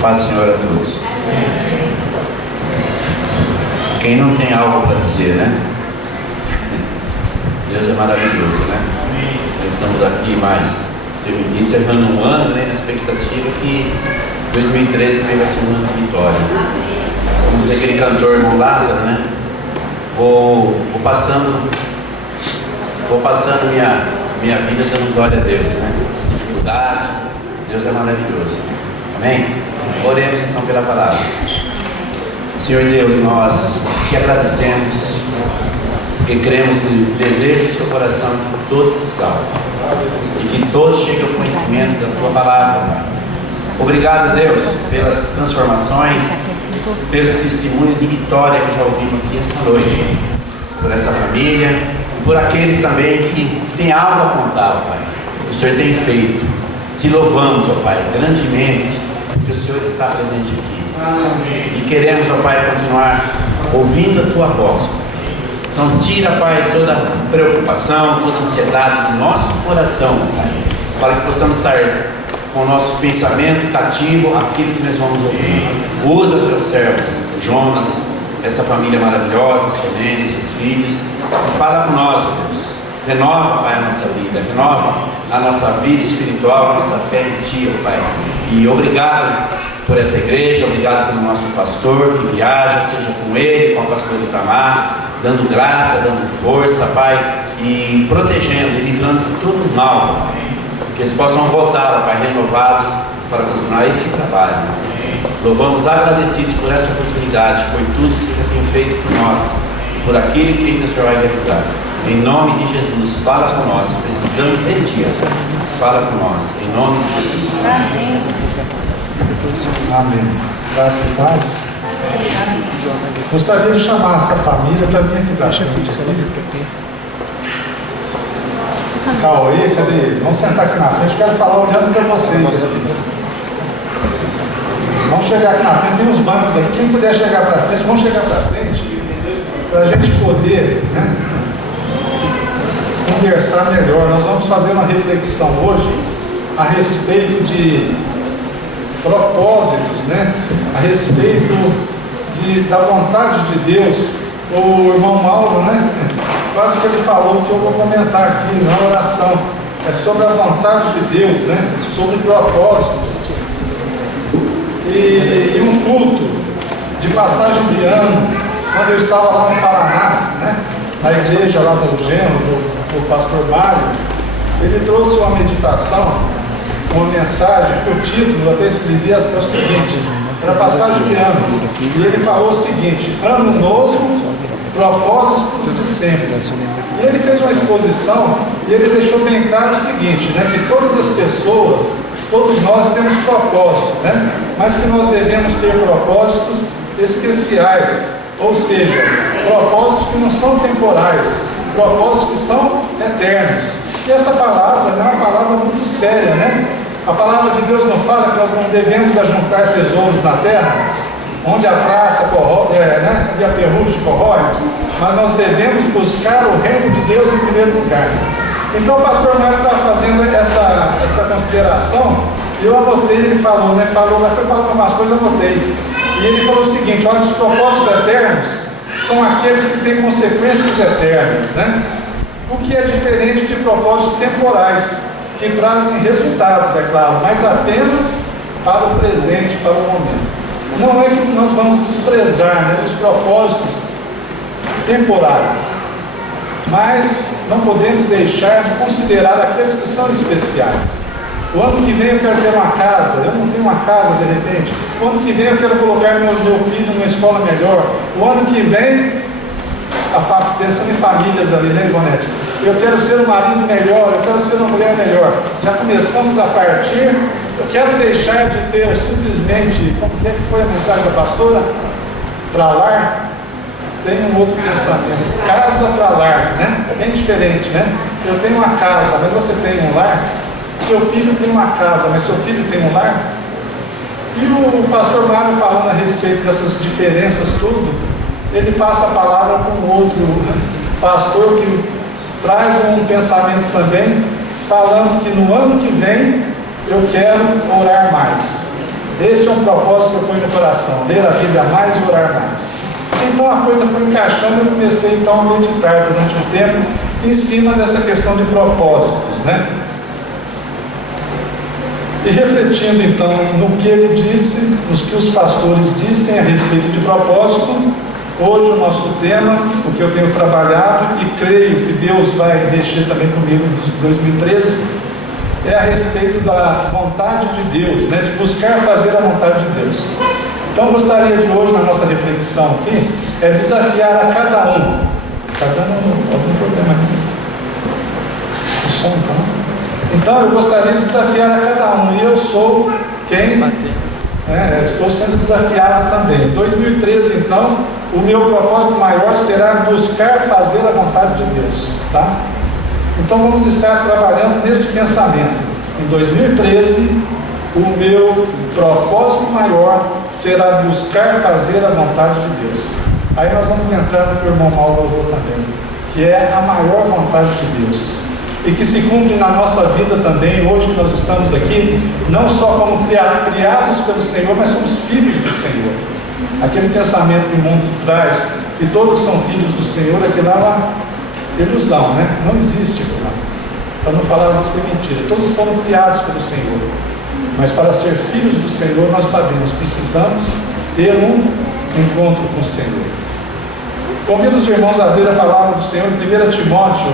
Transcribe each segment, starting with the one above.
Paz, Senhor, a todos. Quem não tem algo para dizer, né? Deus é maravilhoso, né? Nós estamos aqui mais encerrando um ano, né? Na expectativa que 2013 também vai ser um ano de vitória. Como diz aquele cantor irmão Lázaro, né? Vou passando minha vida dando glória a Deus, né? As dificuldades, Deus é maravilhoso. Amém? Oremos então pela palavra. Senhor Deus, nós te agradecemos, porque cremos que o desejo do seu coração é que todos se salvem e que todos cheguem ao conhecimento da tua palavra. Obrigado, Deus, pelas transformações, pelos testemunhos de vitória que já ouvimos aqui essa noite, por essa família e por aqueles também que têm algo a contar, Pai, que o Senhor tem feito. Te louvamos, ó Pai, grandemente, porque o Senhor está presente aqui. Amém. E queremos, ó Pai, continuar ouvindo a tua voz. Então tira, Pai, toda preocupação, toda ansiedade do nosso coração, Pai, para que possamos estar com o nosso pensamento cativo àquilo que nós vamos ouvir. Usa teu servo, Jonas, essa família maravilhosa, Solene, seus filhos, e fala com nós, ó Deus. Renova, Pai, a nossa vida, renova a nossa vida espiritual, a nossa fé em Ti, ó Pai. E obrigado por essa igreja, obrigado pelo nosso pastor que viaja, seja com ele, com o pastor Itamar, dando graça, dando força, Pai, e protegendo e livrando de todo mal, Pai. Que eles possam voltar, Pai, renovados para continuar esse trabalho. Louvamos agradecidos por essa oportunidade, por tudo que já tem feito por nós, por aquilo que ainda o Senhor vai realizar. Em nome de Jesus, fala com nós, precisamos de Ti, fala com nós, em nome de Jesus. Amém. Amém. Graças e paz. Gostaria de chamar essa família para vir aqui para frente. Cauê, cadê? Vamos sentar aqui na frente, quero falar olhando para vocês aqui. Vamos chegar aqui na frente, tem uns bancos aqui, quem puder chegar para frente, vamos chegar para frente, para a gente poder, né, conversar melhor. Nós vamos fazer uma reflexão hoje a respeito de propósitos, né? A respeito da vontade de Deus. O irmão Mauro, né? Quase que ele falou que eu vou comentar aqui na oração. É sobre a vontade de Deus, né? Sobre propósitos. E um culto de passagem de ano, quando eu estava lá no Paraná, né? Na igreja lá do Geno, do pastor Mário, ele trouxe uma meditação, uma mensagem, que o título, eu até escrevi, é o seguinte, era passagem de ano, e ele falou o seguinte: ano novo, propósitos de sempre. E ele fez uma exposição, e ele deixou bem claro o seguinte, né, que todas as pessoas, todos nós temos propósitos, né, mas que nós devemos ter propósitos especiais, ou seja, propósitos que não são temporais, propósitos que são eternos. E essa palavra é uma palavra muito séria, né? A palavra de Deus não fala que nós não devemos ajuntar tesouros na terra, onde a traça corrói, né? Onde a ferrugem corrói, mas nós devemos buscar o reino de Deus em primeiro lugar. Então o pastor Mário estava fazendo essa consideração, e eu anotei, ele falou, né? Foi falando umas coisas, eu anotei. E ele falou o seguinte: olha, os propósitos eternos são aqueles que têm consequências eternas, né? O que é diferente de propósitos temporais, que trazem resultados, é claro, mas apenas para o presente, para o momento. Não é que nós vamos desprezar, né, os propósitos temporais, mas não podemos deixar de considerar aqueles que são especiais. O ano que vem eu quero ter uma casa, eu não tenho uma casa de repente. O ano que vem eu quero colocar meu filho numa escola melhor. O ano que vem, pensando em famílias ali, né, Ivonete? Eu quero ser um marido melhor, eu quero ser uma mulher melhor. Já começamos a partir. Eu quero deixar de ter simplesmente, como é que foi a mensagem da pastora? Para lar. Tem um outro pensamento. Casa para lar, né? É bem diferente, né? Eu tenho uma casa, mas você tem um lar? Seu filho tem uma casa, mas seu filho tem um lar? E o pastor Mário, falando a respeito dessas diferenças tudo, ele passa a palavra para um outro pastor que traz um pensamento também, falando que no ano que vem eu quero orar mais. Este é um propósito que eu ponho no coração, ler a Bíblia mais e orar mais. Então a coisa foi encaixando e eu comecei então a meditar durante um tempo em cima dessa questão de propósitos, né? E refletindo então no que ele disse, nos que os pastores dissem a respeito de propósito, hoje o nosso tema, o que eu tenho trabalhado e creio que Deus vai mexer também comigo em 2013, é a respeito da vontade de Deus, né? De buscar fazer a vontade de Deus. Então gostaria de hoje, na nossa reflexão aqui, desafiar a cada um. Está dando algum problema aqui? O som, então? Então eu gostaria de desafiar a cada um, e eu sou quem? Estou sendo desafiado também. Em 2013, então, o meu propósito maior será buscar fazer a vontade de Deus, tá? Então vamos estar trabalhando neste pensamento. Em 2013, o meu propósito maior será buscar fazer a vontade de Deus. Aí nós vamos entrar no que o irmão Mauro falou também, que é a maior vontade de Deus. E que se cumpre na nossa vida também, hoje que nós estamos aqui, não só como criados pelo Senhor, mas somos filhos do Senhor. Aquele pensamento que o mundo traz, que todos são filhos do Senhor, aquilo é uma ilusão, né? Não existe aquilo lá. Para não falar às vezes que é mentira. Todos foram criados pelo Senhor. Mas para ser filhos do Senhor, nós sabemos, precisamos ter um encontro com o Senhor. Convido os irmãos a abrir a palavra do Senhor em 1 Timóteo,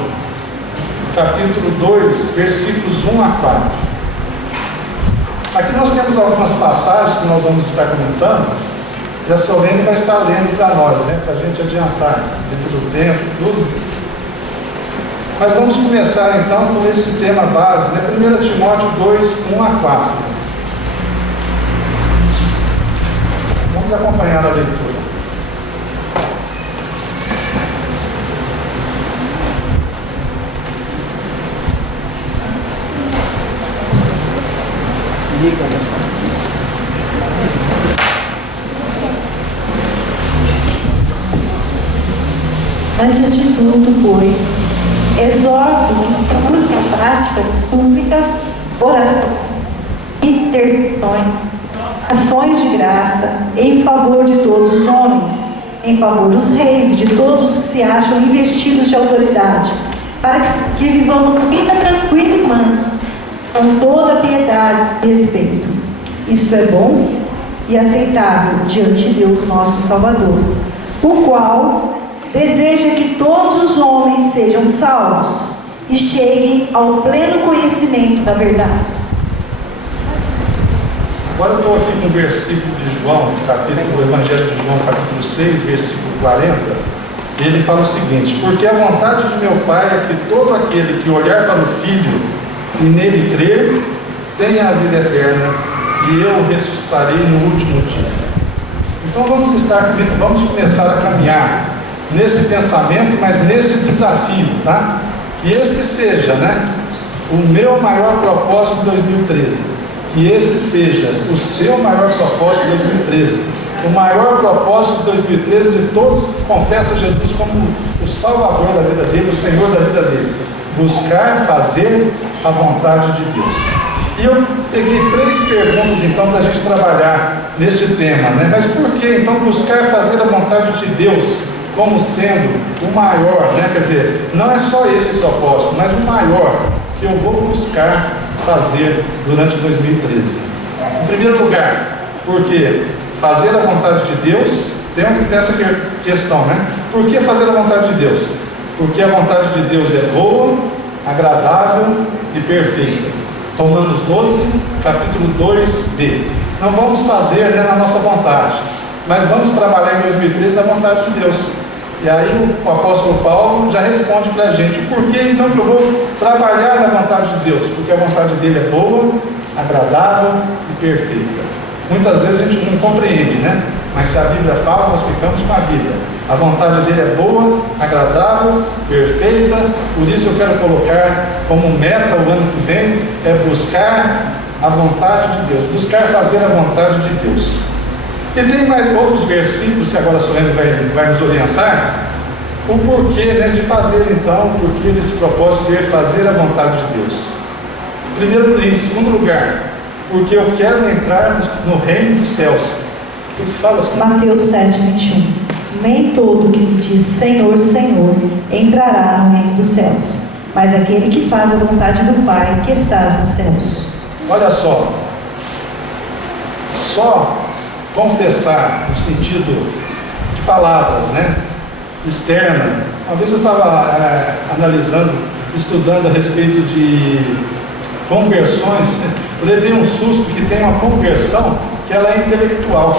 capítulo 2, versículos 1 a 4. Aqui nós temos algumas passagens que nós vamos estar comentando, e a Solene vai estar lendo para nós, né? Para a gente adiantar dentro do tempo, tudo. Mas vamos começar então com esse tema base, né? 1 Timóteo 2, 1 a 4. Vamos acompanhar a leitura. Antes de tudo, pois, exorto que se busque a prática de súplicas, orações, intercessões, ações de graça, em favor de todos os homens, em favor dos reis e de todos que se acham investidos de autoridade, para que vivamos vida tranquila e mansa, com toda piedade e respeito. Isto é bom e aceitável diante de Deus nosso Salvador, o qual deseja que todos os homens sejam salvos e cheguem ao pleno conhecimento da verdade. Agora eu estou aqui com o versículo de João, do Evangelho de João, capítulo 6, versículo 40, e ele fala o seguinte: porque a vontade de meu Pai é que todo aquele que olhar para o Filho e nele crer, tenha a vida eterna, e eu ressuscitarei no último dia. Então vamos começar a caminhar nesse pensamento, mas nesse desafio, tá? Que esse seja, né, o meu maior propósito de 2013. Que esse seja o seu maior propósito de 2013. O maior propósito de 2013 de todos que confessam Jesus como o Salvador da vida dele, o Senhor da vida dele. Buscar fazer a vontade de Deus. E eu peguei 3 perguntas então para a gente trabalhar neste tema, né? Mas por que então buscar fazer a vontade de Deus como sendo o maior, né? Quer dizer, não é só esse propósito, mas o maior que eu vou buscar fazer durante 2013. Em primeiro lugar, porque fazer a vontade de Deus, tem essa questão, né? Por que fazer a vontade de Deus? Porque a vontade de Deus é boa, agradável e perfeita. Romanos 12, capítulo 2b. Não vamos fazer, né, na nossa vontade, mas vamos trabalhar em 2013 na vontade de Deus. E aí o apóstolo Paulo já responde para a gente: por que então que eu vou trabalhar na vontade de Deus? Porque a vontade dele é boa, agradável e perfeita. Muitas vezes a gente não compreende, né? Mas se a Bíblia fala, nós ficamos com a Bíblia. A vontade dele é boa, agradável, perfeita. Por isso eu quero colocar como meta o ano que vem, é buscar a vontade de Deus, buscar fazer a vontade de Deus. E tem mais outros versículos que agora a Solene vai nos orientar, o porquê, né, de fazer então, o porquê desse propósito ser fazer a vontade de Deus. Primeiro, em segundo lugar, porque eu quero entrar no reino dos céus. O que fala assim? Mateus 7:21. Nem todo que lhe diz Senhor, Senhor, entrará no reino dos céus, mas aquele que faz a vontade do Pai que estás nos céus. Olha só confessar no sentido de palavras, né? Externa. Uma vez eu estava analisando, estudando a respeito de conversões, eu levei um susto que tem uma conversão que ela é intelectual,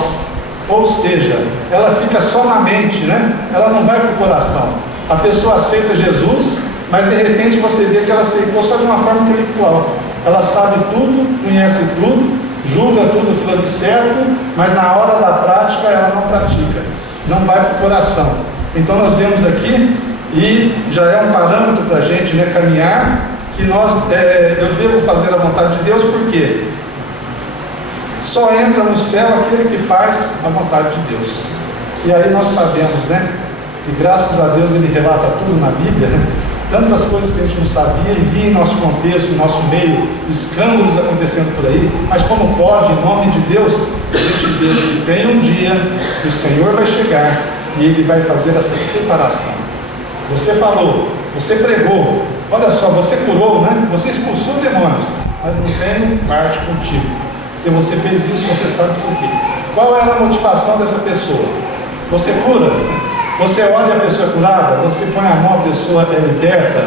ou seja, ela fica só na mente, né? Ela não vai para o coração. A pessoa aceita Jesus, mas de repente você vê que ela aceitou só de uma forma intelectual. Ela sabe tudo, conhece tudo, julga tudo aquilo de certo, mas na hora da prática ela não pratica, não vai para o coração. Então nós vemos aqui, e já é um parâmetro para a gente, né, caminhar, que eu devo fazer a vontade de Deus, porque só entra no céu aquele que faz a vontade de Deus. E aí nós sabemos, né, e graças a Deus ele relata tudo na Bíblia, né? Tantas coisas que a gente não sabia e via em nosso contexto, em nosso meio, escândalos acontecendo por aí, mas como pode, em nome de Deus, a gente vê que tem um dia que o Senhor vai chegar e ele vai fazer essa separação. Você falou, você pregou, olha só, você curou, né? Você expulsou demônios, mas não tem parte contigo, porque você fez isso, você sabe por quê. Qual era a motivação dessa pessoa? Você cura? Você olha a pessoa curada, você põe a mão, a pessoa é liberta.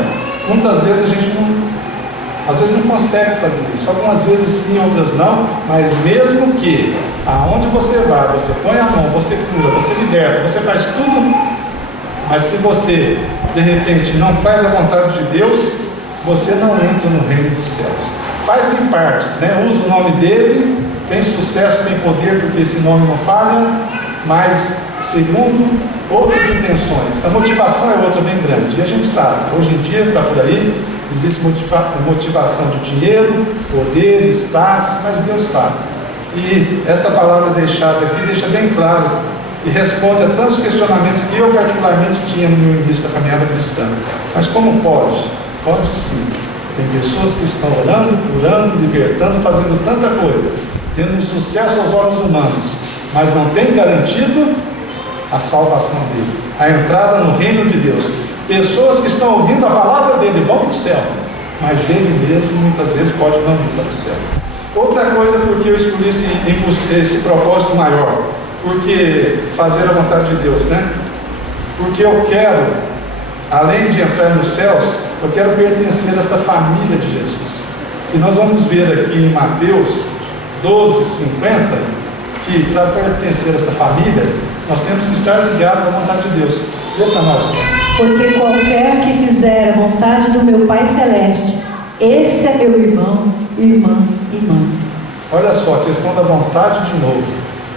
Muitas vezes a gente não consegue fazer isso. Algumas vezes sim, outras não. Mas mesmo que aonde você vai, você põe a mão, você cura, você liberta, você faz tudo. Mas se você, de repente, não faz a vontade de Deus, você não entra no reino dos céus. Faz em partes, né? Usa o nome dele, tem sucesso, tem poder, porque esse nome não falha, mas segundo outras intenções. A motivação é outra bem grande. E a gente sabe, hoje em dia está por aí, existe motivação de dinheiro, poder, status, mas Deus sabe. E essa palavra deixada aqui deixa bem claro e responde a tantos questionamentos que eu particularmente tinha no meu início da caminhada cristã. Mas como pode? Pode sim. Tem pessoas que estão orando, curando, libertando, fazendo tanta coisa, tendo um sucesso aos olhos humanos, mas não tem garantido a salvação dele, a entrada no reino de Deus. Pessoas que estão ouvindo a palavra dele vão para o céu, mas ele mesmo muitas vezes pode não ir para o céu. Outra coisa, porque eu escolhi esse propósito maior, porque fazer a vontade de Deus, né? Porque eu quero, além de entrar nos céus, eu quero pertencer a esta família de Jesus. E nós vamos ver aqui em Mateus 12:50, que para pertencer a essa família, nós temos que estar ligados à vontade de Deus. Eita, nós. Porque qualquer que fizer a vontade do meu Pai Celeste, esse é meu irmão, irmã, irmã. Olha só, a questão da vontade de novo.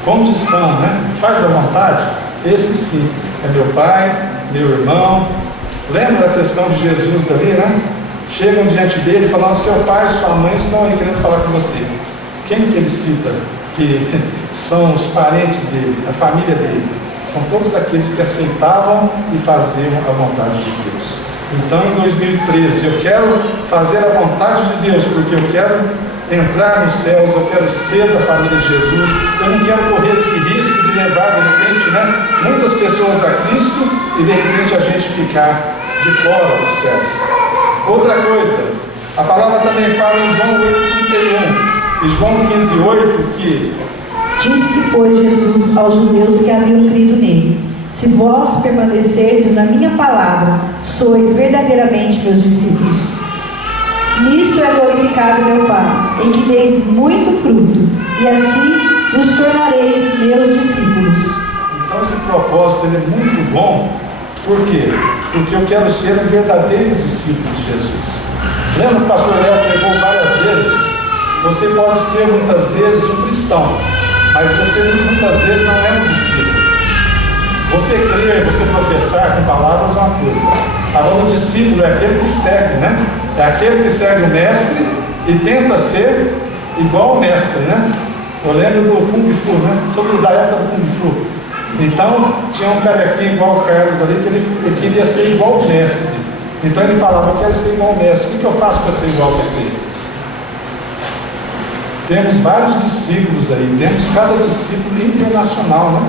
Condição, né? Faz a vontade, esse sim, é meu pai, meu irmão. Lembra da questão de Jesus ali, né? Chegam diante dele falando, seu pai e sua mãe estão aí querendo falar com você. Quem que ele cita? Que são os parentes dele, a família dele. São todos aqueles que aceitavam e faziam a vontade de Deus. Então, em 2013, eu quero fazer a vontade de Deus, porque eu quero entrar nos céus, eu quero ser da família de Jesus, eu não quero correr esse risco de levar, de repente, né, muitas pessoas a Cristo e de repente a gente ficar de fora dos céus. Outra coisa, a palavra também fala em João 8:31 e João 15:8 que disse, pois, Jesus aos judeus que haviam crido nele: se vós permanecerdes na minha palavra, sois verdadeiramente meus discípulos. Nisto é glorificado meu Pai, em que deis muito fruto, e assim vos tornareis meus discípulos. Então esse propósito ele é muito bom. Por quê? Porque eu quero ser um verdadeiro discípulo de Jesus. Lembra que o pastor Léo pregou várias vezes? Você pode ser muitas vezes um cristão, mas você muitas vezes não é um discípulo. Você crer, você professar com palavras é uma coisa. Agora o discípulo é aquele que segue, né? É aquele que segue o mestre e tenta ser igual ao mestre, né? Eu lembro do Kung Fu, né? Sobre da época do Kung Fu. Então, tinha um carequinho igual o Carlos ali, que ele queria ser igual ao mestre. Então ele falava, eu quero ser igual ao mestre. O que eu faço para ser igual a você? Temos vários discípulos aí, temos cada discípulo internacional, né?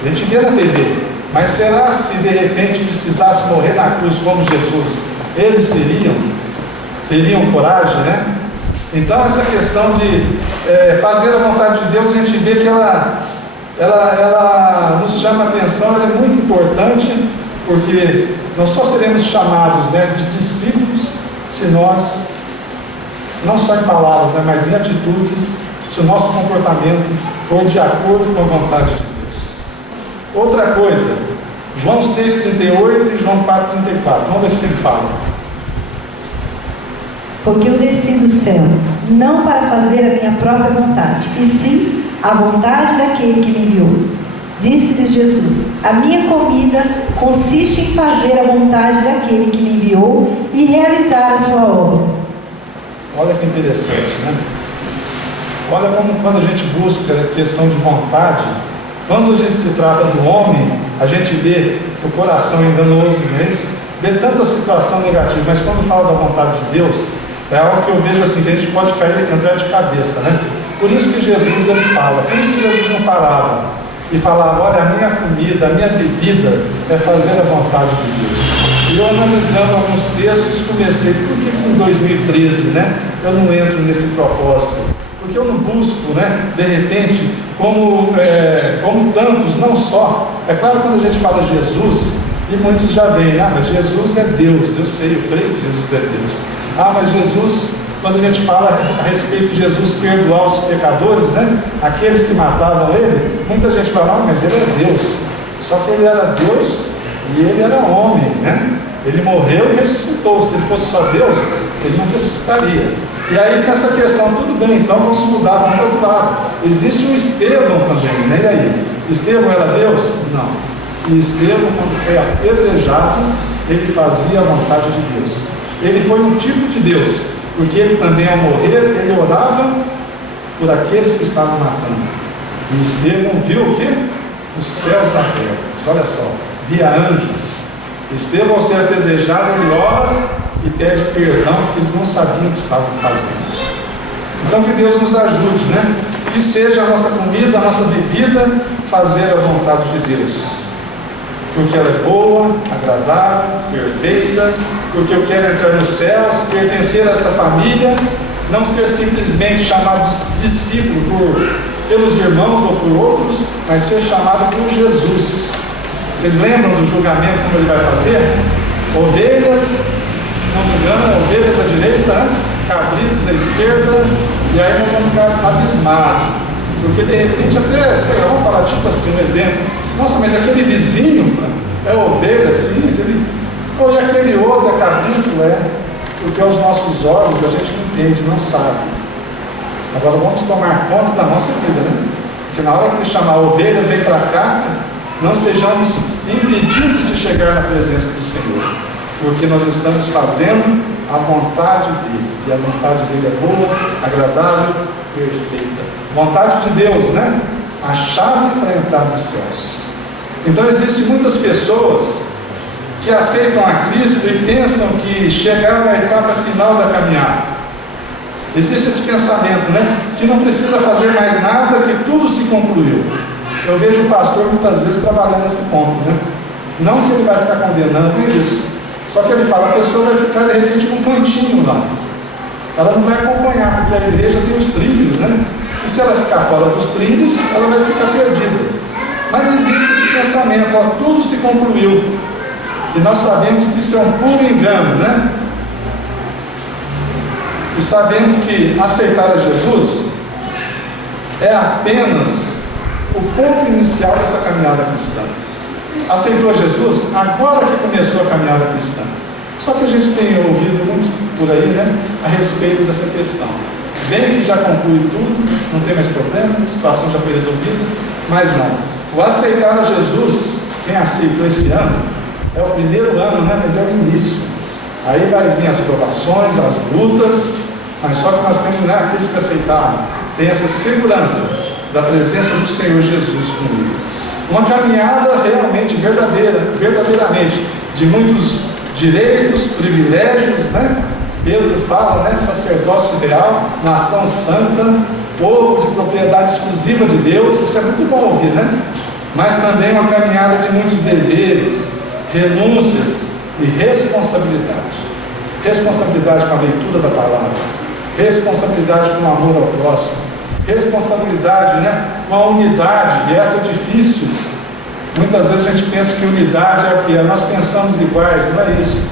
A gente vê na TV, mas será se de repente precisasse morrer na cruz como Jesus, eles teriam coragem, né? Então essa questão de fazer a vontade de Deus, a gente vê que ela nos chama a atenção, ela é muito importante, porque nós só seremos chamados, né, de discípulos se nós, não só em palavras, né, mas em atitudes, se o nosso comportamento for de acordo com a vontade de Deus. Outra coisa, João 6,38 e João 4,34, vamos ver o que ele fala. Porque eu desci do céu, não para fazer a minha própria vontade, e sim a vontade daquele que me enviou. Disse-lhes Jesus: a minha comida consiste em fazer a vontade daquele que me enviou e realizar a sua obra. Olha que interessante, né? Olha como quando a gente busca a questão de vontade, quando a gente se trata do homem, a gente vê que o coração é enganoso, não é isso? Vê tanta situação negativa, mas quando fala da vontade de Deus, é algo que eu vejo assim, que a gente pode entrar de cabeça, né? Por isso que Jesus ele fala, por isso que Jesus não parava e falava: olha, a minha comida, a minha bebida é fazer a vontade de Deus. E eu, analisando alguns textos, comecei, por que em 2013, né, eu não entro nesse propósito? Porque eu não busco, né, de repente, como tantos, não só. É claro, quando a gente fala Jesus, e muitos já veem: ah, mas Jesus é Deus. Eu sei, eu creio que Jesus é Deus. Ah, mas Jesus, quando a gente fala a respeito de Jesus perdoar os pecadores, né, aqueles que matavam ele, muita gente fala: ah, mas ele é Deus. Só que ele era Deus e ele era homem, né? Ele morreu e ressuscitou. Se ele fosse só Deus, ele não ressuscitaria. E aí, com essa questão, tudo bem, então vamos mudar para o outro lado. Existe um Estevão também, né? E aí? Estevão era Deus? Não. E Estevão, quando foi apedrejado, ele fazia a vontade de Deus. Ele foi um tipo de Deus, porque ele também, ao morrer, ele orava por aqueles que estavam matando. E Estevão viu o quê? Os céus abertos. Olha só, via anjos. Estevão, ao ser apedrejado, ele ora e pede perdão, porque eles não sabiam o que estavam fazendo. Então que Deus nos ajude, né? Que seja a nossa comida, a nossa bebida, fazer a vontade de Deus. Porque ela é boa, agradável, perfeita, porque eu quero entrar nos céus, pertencer a essa família, não ser simplesmente chamado de discípulo pelos irmãos ou por outros, mas ser chamado por Jesus. Vocês lembram do julgamento, como ele vai fazer? Ovelhas, se não me engano, ovelhas à direita, né? Cabritos à esquerda, e aí nós vamos ficar abismados. Porque de repente até, sei lá, vamos falar tipo assim, um exemplo: nossa, mas aquele vizinho é ovelha, assim, ou aquele outro é cabrito, porque aos nossos olhos a gente não entende, não sabe. Agora vamos tomar conta da nossa vida, né? Porque na hora que ele chamar ovelhas, vem para cá, não sejamos impedidos de chegar na presença do Senhor, porque nós estamos fazendo a vontade dele, e a vontade dele é boa, agradável, perfeita. Vontade de Deus, né? A chave para entrar nos céus. Então existem muitas pessoas que aceitam a Cristo e pensam que chegaram na etapa final da caminhada. Existe esse pensamento, né? Que não precisa fazer mais nada, que tudo se concluiu. Eu vejo o pastor muitas vezes trabalhando nesse ponto, né? Não que ele vai ficar condenando, não é isso. Só que ele fala: a pessoa vai ficar de repente com um cantinho lá. Ela não vai acompanhar, porque a igreja tem os trilhos, né? E se ela ficar fora dos trilhos, ela vai ficar perdida. Mas existe esse pensamento: ó, tudo se concluiu. E nós sabemos que isso é um puro engano, né? E sabemos que aceitar a Jesus é apenas o ponto inicial dessa caminhada cristã. Aceitou Jesus agora que começou a caminhada cristã. Só que a gente tem ouvido muito por aí, né, a respeito dessa questão. Vem que já conclui tudo, não tem mais problema, a situação já foi resolvida, mas não. O aceitar a Jesus, quem aceitou esse ano, é o primeiro ano, né, mas é o início. Aí vai vir as provações, as lutas, mas só que nós temos, né, aqueles que aceitaram, tem essa segurança da presença do Senhor Jesus comigo. Uma caminhada realmente verdadeiramente, de muitos direitos, privilégios, né? Pedro fala, né? Sacerdócio real, nação santa, povo de propriedade exclusiva de Deus, isso é muito bom ouvir, né? Mas também uma caminhada de muitos deveres, renúncias e responsabilidade. Responsabilidade com a leitura da palavra, responsabilidade com o amor ao próximo, responsabilidade, né, com a unidade, e essa é difícil. Muitas vezes a gente pensa que unidade é o que? Nós pensamos iguais, não é isso,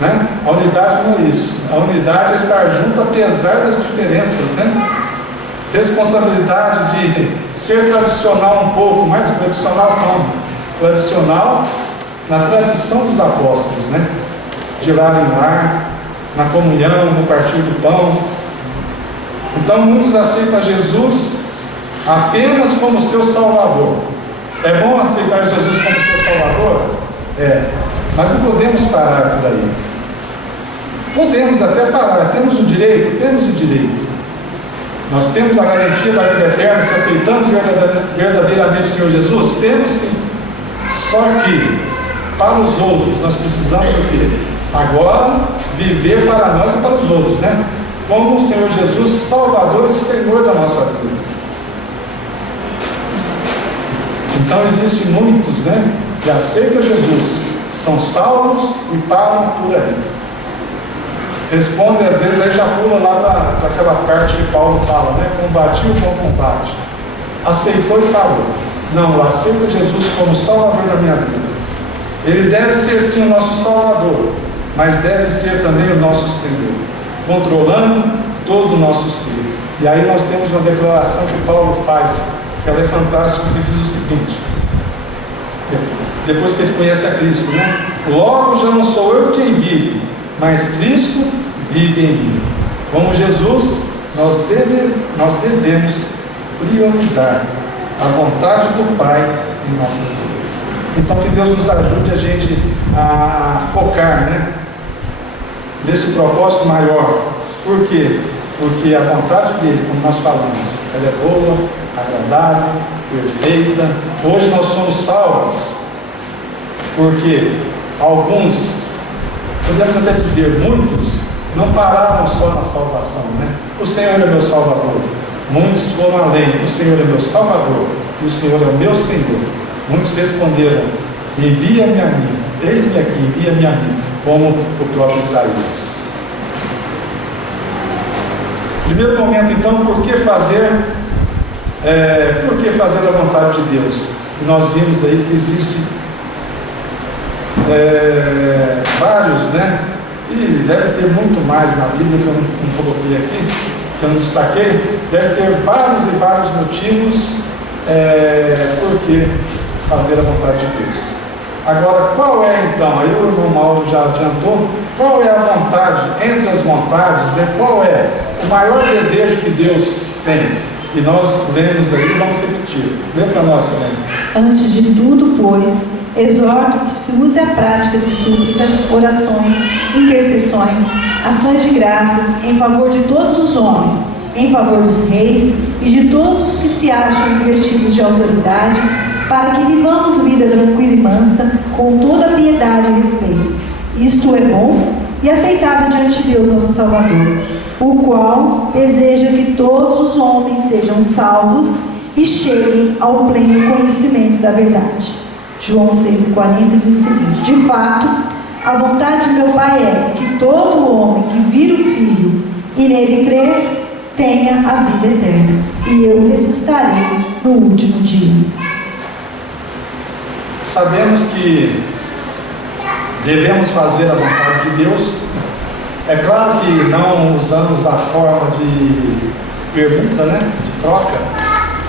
né? A unidade não é isso. A unidade é estar junto apesar das diferenças, né? Responsabilidade de ser tradicional um pouco, mais tradicional como? Tradicional na tradição dos apóstolos, né? De lar em lar, na comunhão, no partir do pão. Então muitos aceitam Jesus apenas como seu Salvador. É bom aceitar Jesus como seu Salvador? É, mas não podemos parar por aí. Podemos até parar, temos o direito? Temos o direito. Nós temos a garantia da vida eterna se aceitamos verdadeiramente o Senhor Jesus? Temos sim. Só que, para os outros, nós precisamos do quê? Agora, viver para nós e para os outros, né? Como o Senhor Jesus, Salvador e Senhor da nossa vida. Então, existem muitos, né? Que aceitam Jesus, são salvos e param por aí. Respondem, às vezes, aí já pula lá para aquela parte que Paulo fala, né? Combati o bom combate. Aceitou e parou. Não, eu aceito Jesus como Salvador da minha vida. Ele deve ser sim o nosso Salvador, mas deve ser também o nosso Senhor, controlando todo o nosso ser. E aí nós temos uma declaração que Paulo faz, que ela é fantástica, que diz o seguinte, depois que ele conhece a Cristo, né? Logo já não sou eu quem vive, mas Cristo vive em mim. Como Jesus, nós devemos priorizar a vontade do Pai em nossas vidas. Então que Deus nos ajude a gente a focar, né, nesse propósito maior. Por quê? Porque a vontade dele, como nós falamos, ela é boa, agradável, perfeita. Hoje nós somos salvos, porque alguns, podemos até dizer, muitos, não pararam só na salvação, né? O Senhor é meu Salvador. Muitos foram além. O Senhor é meu Salvador e o Senhor é o meu Senhor. Muitos responderam: envia-me a mim, eis-me aqui, envia-me a mim, como o próprio Isaías. Primeiro momento, então, por que fazer a vontade de Deus? Nós vimos aí que existe vários, né? E deve ter muito mais na Bíblia que eu não coloquei aqui, que eu não destaquei. Deve ter vários e vários motivos por que fazer a vontade de Deus. Agora, qual é então? Aí o irmão Mauro já adiantou. Qual é a vontade entre as vontades? Né? Qual é o maior desejo que Deus tem? E nós lemos aí e vamos repetir. Lê para nós também. Antes de tudo, pois, exorto que se use a prática de súplicas, orações, intercessões, ações de graças em favor de todos os homens, em favor dos reis e de todos os que se acham investidos de autoridade, para que vivamos vida tranquila e mansa, com toda piedade e respeito. Isto é bom e aceitável diante de Deus nosso Salvador, o qual deseja que todos os homens sejam salvos e cheguem ao pleno conhecimento da verdade. João 6,40 diz o seguinte: de fato, a vontade de meu Pai é que todo homem que vir o Filho e nele crer tenha a vida eterna, e eu ressuscitarei no último dia. Sabemos que devemos fazer a vontade de Deus. É claro que não usamos a forma de pergunta, né? De troca.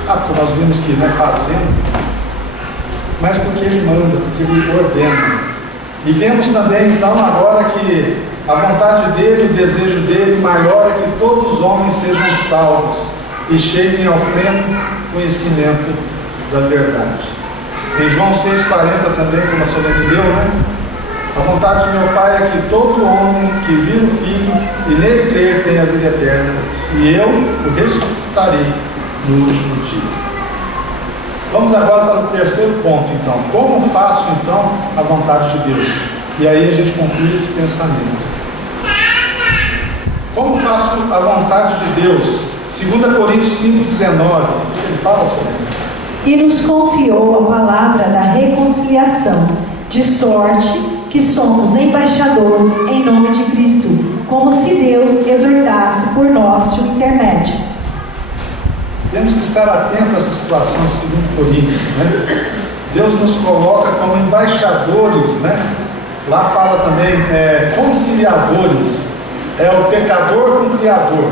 Porque nós vimos que não é fazendo, mas porque Ele manda, porque Ele ordena. E vemos também, então, agora que a vontade dEle, o desejo dEle maior é que todos os homens sejam salvos e cheguem ao pleno conhecimento da verdade. Em João 6,40 também, como a Solene leu, né? A vontade de meu Pai é que todo homem que vir o Filho e nele crer tenha a vida eterna, e eu o ressuscitarei no último dia. Vamos agora para o terceiro ponto, então. Como faço, então, a vontade de Deus? E aí a gente conclui esse pensamento. Como faço a vontade de Deus? 2 Coríntios 5,19. Ele fala sobre isso. E nos confiou a palavra da reconciliação, de sorte que somos embaixadores em nome de Cristo, como se Deus exortasse por nosso intermédio. Temos que estar atentos a essa situação de 2 Coríntios, né? Deus nos coloca como embaixadores, né? Lá fala também conciliadores, é o pecador com o Criador,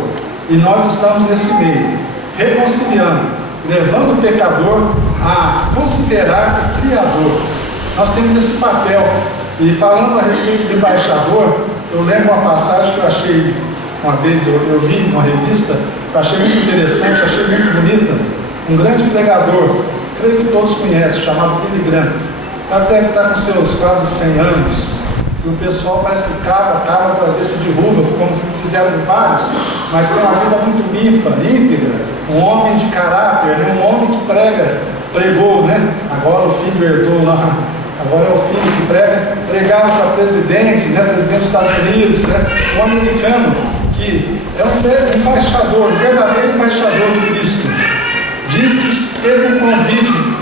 e nós estamos nesse meio, reconciliando, levando o pecador a considerar o Criador. Nós temos esse papel. E falando a respeito do embaixador, eu lembro uma passagem que eu achei, uma vez eu vi numa revista, eu achei muito interessante, achei muito bonita. Um grande pregador, creio que todos conhecem, chamado Billy Graham. Ele deve estar com seus quase 100 anos. E o pessoal parece que cava para ver se derruba, como fizeram vários, mas tem uma vida muito limpa, íntegra, um homem de caráter, né? Um homem que pregou, né? Agora o filho herdou lá, agora é o filho que pregava para presidente, né? Presidente dos Estados Unidos, né? Um americano que é um embaixador, um verdadeiro embaixador de Cristo. Diz que teve um convite.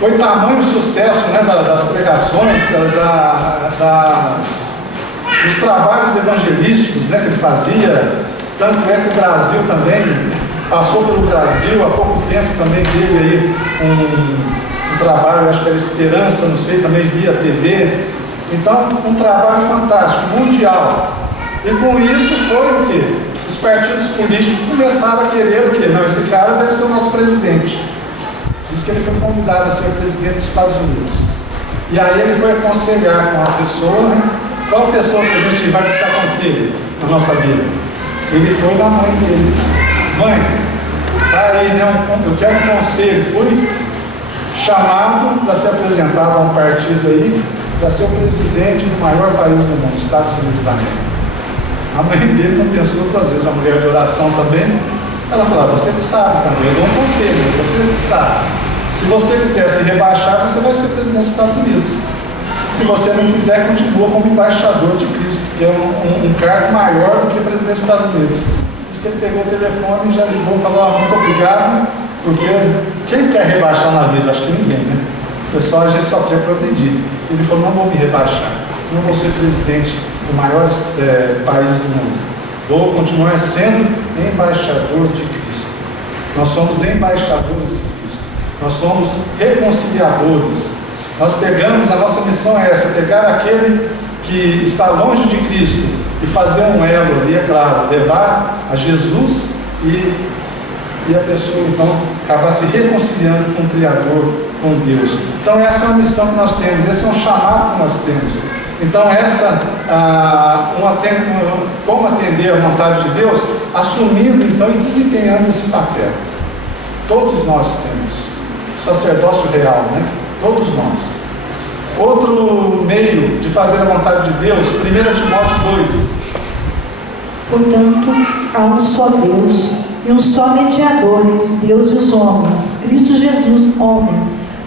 Foi tamanho o sucesso, né, das pregações, dos trabalhos evangelísticos, né, que ele fazia. Tanto é que o Brasil também passou pelo Brasil, há pouco tempo também teve aí um trabalho, acho que era Esperança, não sei, também via TV. Então, um trabalho fantástico, mundial. E com isso foi o quê? Os partidos políticos começaram a querer o quê? Não, esse cara deve ser o nosso presidente. Diz que ele foi convidado a ser presidente dos Estados Unidos. E aí ele foi aconselhar com uma pessoa, né? Qual pessoa que a gente vai buscar conselho na nossa vida? Ele foi na mãe dele. Mãe, tá aí, né? Eu quero um conselho. Fui chamado para se apresentar a um partido aí, para ser o presidente do maior país do mundo, Estados Unidos da América. A mãe dele não pensou duas vezes, a mulher de oração também. Ela falou, você que sabe também, eu dou um conselho, você que sabe. Se você quiser se rebaixar, você vai ser presidente dos Estados Unidos. Se você não quiser, continua como embaixador de Cristo, que é um cargo maior do que presidente dos Estados Unidos. Diz que ele pegou o telefone e já ligou e falou, muito obrigado, porque quem quer rebaixar na vida? Acho que ninguém, né? O pessoal às vezes só quer progredir. Ele falou, não vou me rebaixar, não vou ser presidente do maior país do mundo. Vou continuar sendo embaixador de Cristo. Nós somos embaixadores de Cristo. Nós somos reconciliadores. Nós pegamos, a nossa missão é essa, pegar aquele que está longe de Cristo e fazer um elo ali, é claro, levar a Jesus e a pessoa então acabar se reconciliando com o Criador, com Deus. Então essa é uma missão que nós temos, esse é um chamado que nós temos. Então como atender a vontade de Deus, assumindo então e desempenhando esse papel. Todos nós temos. Sacerdócio real, né? Todos nós. Outro meio de fazer a vontade de Deus, 1 Timóteo 2. Portanto, há um só Deus e um só mediador entre Deus e os homens, Cristo Jesus, homem,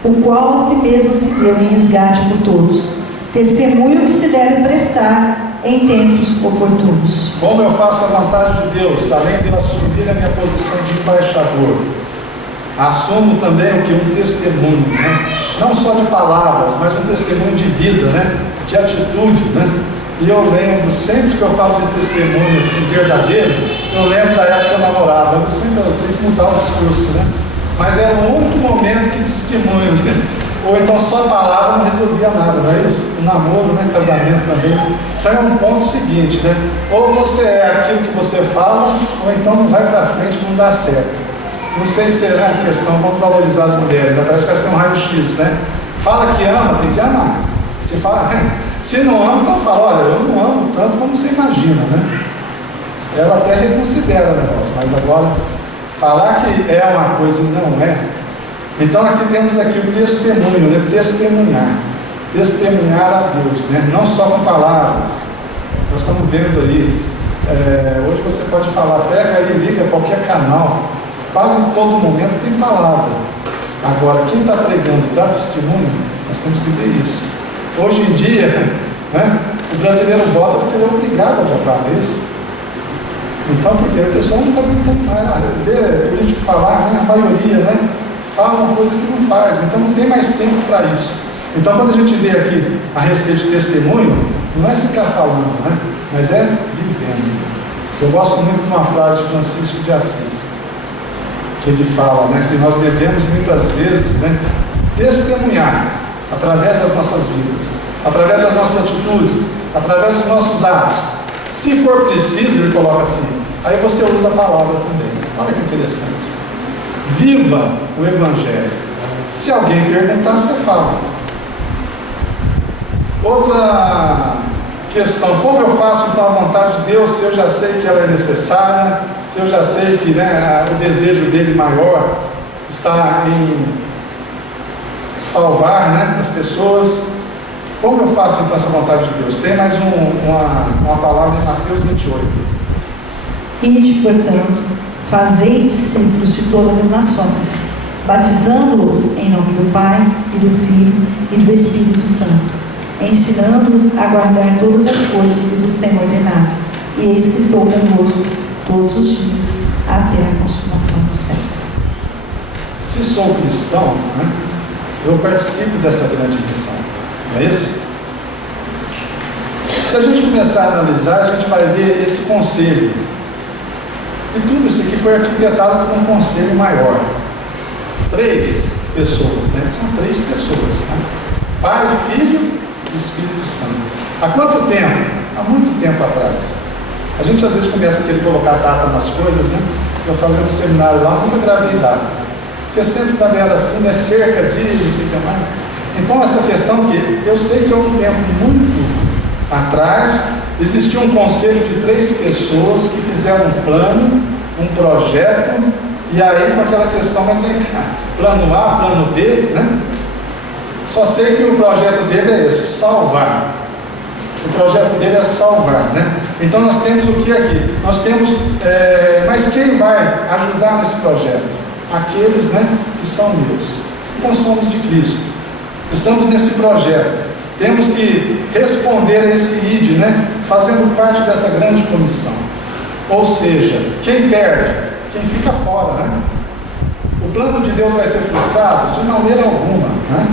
o qual a si mesmo se deu em resgate por todos. Testemunho que se deve prestar em tempos oportunos. Como eu faço a vontade de Deus, além de eu assumir a minha posição de embaixador, assumo também o que? Um testemunho, né? Não só de palavras, mas um testemunho de vida, né? De atitude, né? E eu lembro, sempre que eu falo de testemunho assim, verdadeiro, eu lembro da época que eu namorava. Eu sempre tenho que mudar o discurso, né? Mas era o único momento que testemunho, né? Ou então só palavra não resolvia nada, não é isso? O namoro, né? Casamento também. Então é um ponto seguinte, né? Ou você é aquilo que você fala, ou então não vai para frente, não dá certo. Não sei se é a questão, vamos valorizar as mulheres, né? Parece que elas têm um raio-x, né? Fala que ama, tem que amar. Se fala, se não ama, então fala, olha, eu não amo tanto como você imagina, né? Ela até reconsidera o negócio, mas agora, falar que é uma coisa e não é. Então aqui temos aqui o testemunho, né? Testemunhar a Deus, né? Não só com palavras. Nós estamos vendo aí, hoje você pode falar, pega aí, liga qualquer canal. Quase em todo momento tem palavra. Agora, quem está pregando, dá testemunho, nós temos que ver isso. Hoje em dia, né, o brasileiro vota porque ele é obrigado a votar, é isso? Então, porque a pessoa não está aguentando mais, vê político falar, né? A maioria, né? Fala uma coisa que não faz, então não tem mais tempo para isso. Então, quando a gente vê aqui a respeito de testemunho, não é ficar falando, né? Mas é vivendo. Eu gosto muito de uma frase de Francisco de Assis, que ele fala, né, que nós devemos muitas vezes, né, testemunhar através das nossas vidas, através das nossas atitudes, através dos nossos atos. Se for preciso, ele coloca assim, aí você usa a palavra também. Olha que interessante. Viva o Evangelho. Se alguém perguntar, você fala. Outra questão, como eu faço então a vontade de Deus se eu já sei que ela é necessária, se eu já sei que, né, o desejo dele maior está em salvar, né, as pessoas? Como eu faço então essa vontade de Deus? Tem mais uma palavra em Mateus 28. Ide, portanto, fazei discípulos de todas as nações, batizando-os em nome do Pai, e do Filho, e do Espírito Santo, ensinando-os a guardar todas as coisas que vos tenho ordenado. E eis que estou convosco todos os dias, até a consumação do século. Se sou cristão, né, eu participo dessa grande missão, não é isso? Se a gente começar a analisar, a gente vai ver esse conselho. E tudo isso aqui foi arquitetado por um conselho maior. 3 pessoas, né? São 3 pessoas, né? Pai, Filho e Espírito Santo. Há quanto tempo? Há muito tempo atrás. A gente às vezes começa a querer colocar data nas coisas, né? Eu fazendo um seminário lá, nunca gravei data. Porque sempre também era assim, né? Cerca de, não sei o que mais. Então essa questão que eu sei que há um tempo muito atrás, existia um conselho de 3 pessoas que fizeram um plano, um projeto, e aí com aquela questão, mas vem cá, plano A, plano B, né? Só sei que o projeto dele é esse, salvar. O projeto dele é salvar, né? Então nós temos o que aqui? Nós temos, mas quem vai ajudar nesse projeto? Aqueles, né, que são meus. Então somos de Cristo. Estamos nesse projeto. Temos que responder a esse ID, né? Fazendo parte dessa grande comissão. Ou seja, quem perde? Quem fica fora, né? O plano de Deus vai ser frustrado? De maneira alguma, né?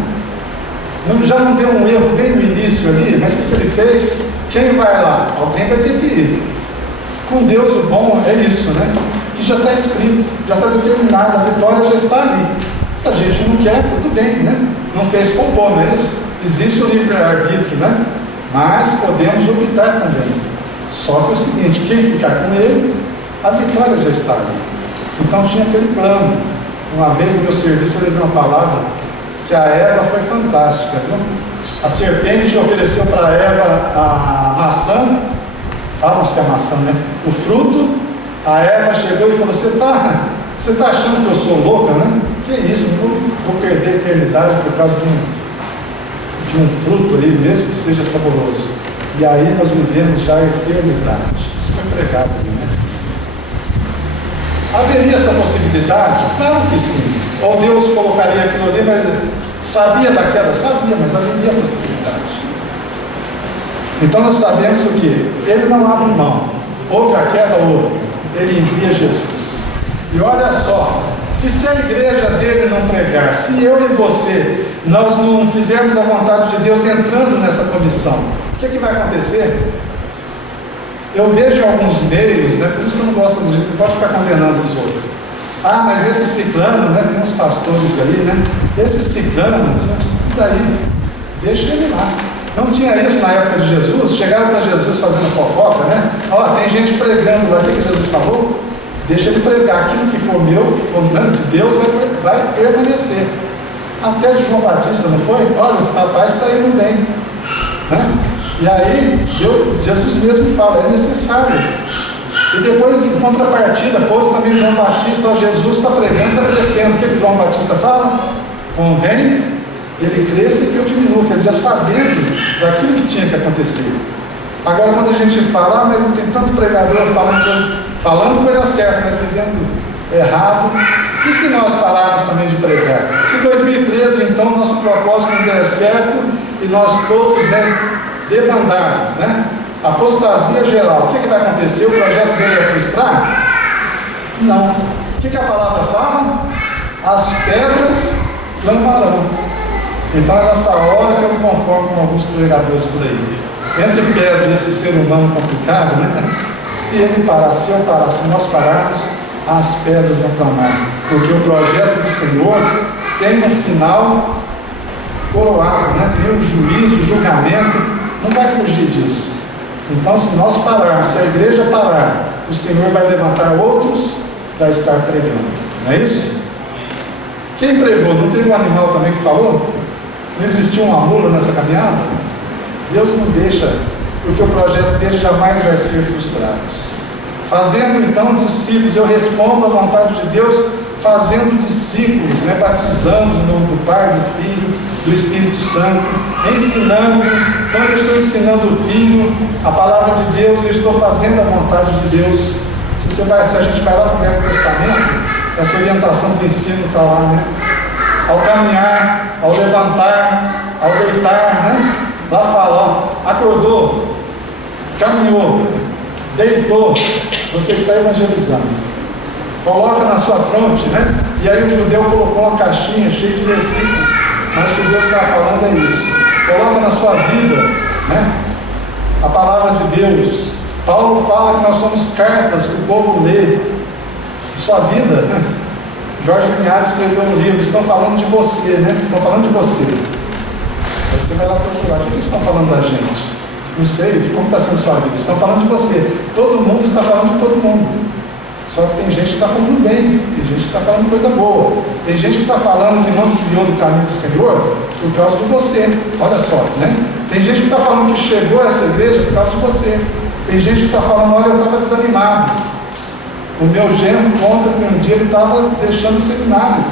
Já não deu um erro bem no início ali, mas o que ele fez? Quem vai lá? Alguém vai ter que ir. Com Deus o bom é isso, né? Que já está escrito, já está determinado, a vitória já está ali. Se a gente não quer, tudo bem, né? Não fez compor, não é isso? Existe o livre-arbítrio, né? Mas podemos optar também. Só que é o seguinte, quem ficar com ele, a vitória já está ali. Então tinha aquele plano. Uma vez no meu serviço eu levei uma palavra que a Eva foi fantástica, viu? A serpente ofereceu para Eva a maçã, falam-se a maçã, né? O fruto. A Eva chegou e falou, você tá achando que eu sou louca, né? Que isso, não vou perder a eternidade por causa de um fruto aí, mesmo que seja saboroso. E aí nós vivemos já a eternidade. Isso foi pregado ali, né? Haveria essa possibilidade? Claro que sim. Ou Deus colocaria aquilo ali, mas sabia da queda? Sabia, mas haveria a possibilidade. Então nós sabemos o que? Ele não abre mão. Houve a queda, houve. Ele envia Jesus. E olha só, e se a igreja dele não pregar? Se eu e você, nós não fizermos a vontade de Deus entrando nessa comissão, o que vai acontecer? Eu vejo alguns meios, né, por isso que eu não gosto de gente, não pode ficar condenando os outros. Ah, mas esse ciclano, né, tem uns pastores aí, né? Esse ciclano, gente, daí, deixa ele lá. Não tinha isso na época de Jesus? Chegaram para Jesus fazendo fofoca, né? Ó, tem gente pregando lá, o que Jesus falou? Deixa ele pregar, aquilo que for meu, que for de Deus, vai permanecer. Até de João Batista, não foi? Olha, o rapaz está indo bem, né? E aí, Jesus mesmo fala, é necessário. E depois, em contrapartida, foi também João Batista, ó, Jesus está pregando, está crescendo. O que João Batista fala? Convém ele cresça e que eu diminua, quer dizer, sabendo daquilo que tinha que acontecer. Agora, quando a gente fala, mas tem tanto pregador falando coisa certa, mas vivendo errado, e se nós pararmos também de pregar? Se 2013, então, nosso propósito não der certo, e nós todos, né, demandarmos, né? apostasia geral, o que vai acontecer? O projeto dele vai frustrar? Não. O que a palavra fala? As pedras clamarão. Então é nessa hora que eu me conformo com alguns pregadores por aí. Entre pedra e esse ser humano complicado, né? Se ele parar, se eu parar, se nós pararmos, as pedras vão clamar. Porque o projeto do Senhor tem um final coroado, né? Tem o juízo, o julgamento, não vai fugir disso. Então, se nós pararmos, se a igreja parar, o Senhor vai levantar outros para estar pregando. Não é isso? Quem pregou? Não teve um animal também que falou? Não existia uma mula nessa caminhada? Deus não deixa, porque o projeto dele jamais vai ser frustrado. Fazendo então discípulos, eu respondo à vontade de Deus, fazendo discípulos, né? Batizando em nome do Pai, do Filho, do Espírito Santo, ensinando. Quando eu estou ensinando o Filho, a palavra de Deus, eu estou fazendo a vontade de Deus. Se a gente vai lá para o Velho Testamento, essa orientação do ensino está lá, né? Ao caminhar, ao levantar, ao deitar, né? Lá fala, ó, acordou, caminhou, deitou, você está evangelizando. Coloca na sua fronte, né? E aí o judeu colocou uma caixinha cheia de versículos, mas o que Deus está falando é isso. Coloca na sua vida, né? A palavra de Deus. Paulo fala que nós somos cartas que o povo lê. Sua vida, né? Jorge Linhares escreveu um livro, estão falando de você, né? Estão falando de você. Aí você vai lá procurar, o que estão falando da gente? Não sei, como está sendo sua vida? Estão falando de você. Todo mundo está falando de todo mundo. Só que tem gente que está falando bem, tem gente que está falando coisa boa. Tem gente que está falando que não desviou do caminho do Senhor por causa de você. Olha só, né? Tem gente que está falando que chegou a essa igreja por causa de você. Tem gente que está falando, olha, eu estava desanimado. O meu genro conta que um dia ele estava deixando o seminário.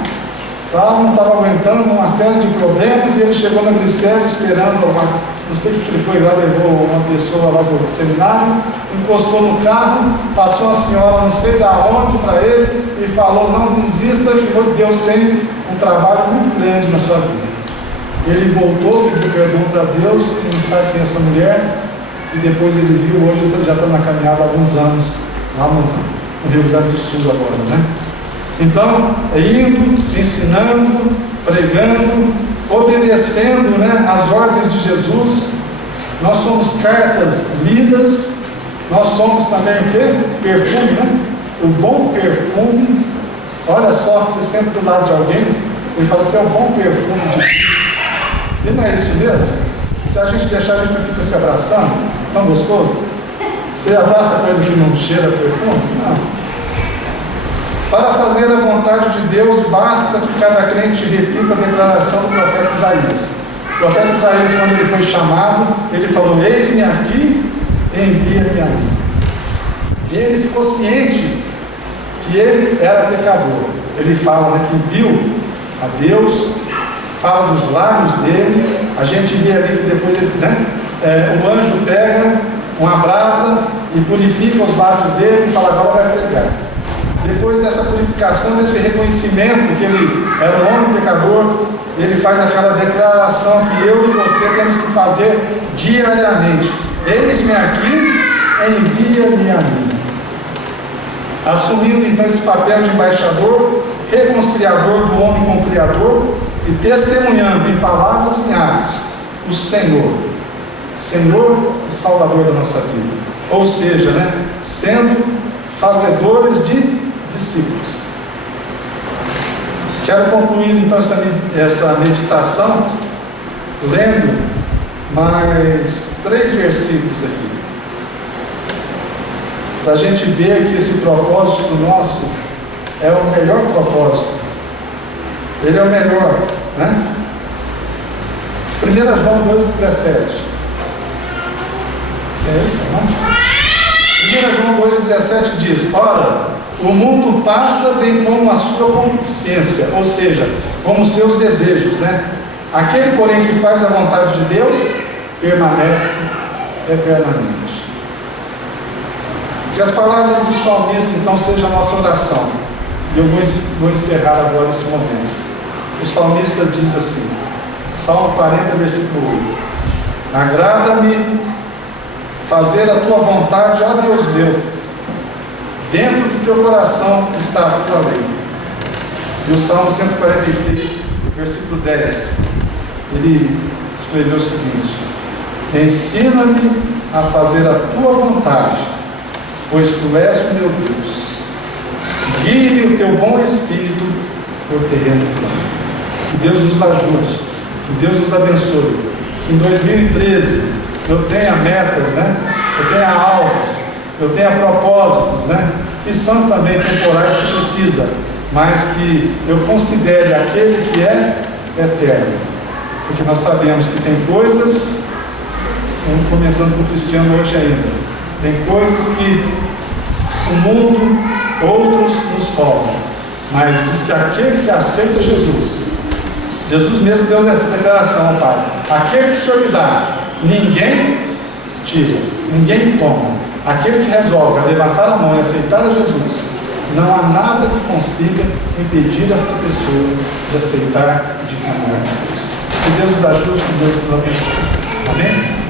Não estava aguentando uma série de problemas e ele chegou na Glicério esperando não sei o que ele foi lá, levou uma pessoa lá do seminário, encostou no carro, passou uma senhora não sei da onde para ele e falou, não desista, que Deus tem um trabalho muito grande na sua vida. Ele voltou, pediu perdão para Deus, não sabe quem é essa mulher, e depois ele viu, hoje ele já está na caminhada há alguns anos, lá no Rio Grande do Sul agora, né? Então, é indo, ensinando, pregando, obedecendo, né, as ordens de Jesus. Nós somos cartas lidas, nós somos também o quê? Perfume, né? O bom perfume. Olha só, você senta do lado de alguém, ele fala, você é o bom perfume de Cristo. E não é isso mesmo? Se a gente deixar, a gente fica se abraçando, tão gostoso. Você abraça coisa que não cheira perfume? Não. Para fazer a vontade de Deus, basta que cada crente repita a declaração do profeta Isaías. O profeta Isaías, quando ele foi chamado, ele falou, eis-me aqui, envia-me a mim. E ele ficou ciente que ele era pecador. Ele fala, né, que viu a Deus, fala dos lábios dele, a gente vê ali que depois ele, né, o anjo pega uma brasa e purifica os lábios dele e fala, agora vai pregar. Depois dessa purificação, desse reconhecimento que ele era um homem pecador, ele faz aquela declaração que eu e você temos que fazer diariamente. Eis-me aqui, envia-me a mim. Assumindo então esse papel de embaixador, reconciliador do homem com o Criador e testemunhando em palavras e em atos o Senhor e Salvador da nossa vida. Ou seja, né, sendo fazedores de discípulos. Quero concluir então essa meditação lendo mais 3 versículos aqui, para a gente ver que esse propósito nosso é o melhor propósito. Ele é o melhor, né? 1 João 2,17. É isso, não? 1 João 2,17 diz, ora, o mundo passa bem como a sua concupiscência, ou seja, como os seus desejos, né? Aquele, porém, que faz a vontade de Deus, permanece eternamente. Que as palavras do salmista, então, sejam a nossa oração. E eu vou encerrar agora esse momento. O salmista diz assim, Salmo 40, versículo 8, agrada-me fazer a tua vontade, ó Deus meu. Dentro do teu coração está a tua lei. E o Salmo 143, versículo 10, ele escreveu o seguinte: ensina-me a fazer a tua vontade, pois tu és o meu Deus. Guie-me o teu bom espírito por terreno plano. Que Deus nos ajude, que Deus nos abençoe. Que em 2013 eu tenha metas, né? Eu tenha alvos, eu tenha propósitos, né? Que são também temporais, que precisa, mas que eu considere aquele que é eterno. Porque nós sabemos que tem coisas, comentando com o Cristiano hoje ainda, tem coisas que o mundo, outros nos roubam, mas diz que aquele que aceita Jesus mesmo deu essa declaração ao Pai: aquele que o Senhor me dá, ninguém tira, ninguém toma. Aquele que resolve a levantar a mão e aceitar a Jesus, não há nada que consiga impedir essa pessoa de aceitar e de caminhar com Deus. Que Deus nos ajude, que Deus nos abençoe. Amém?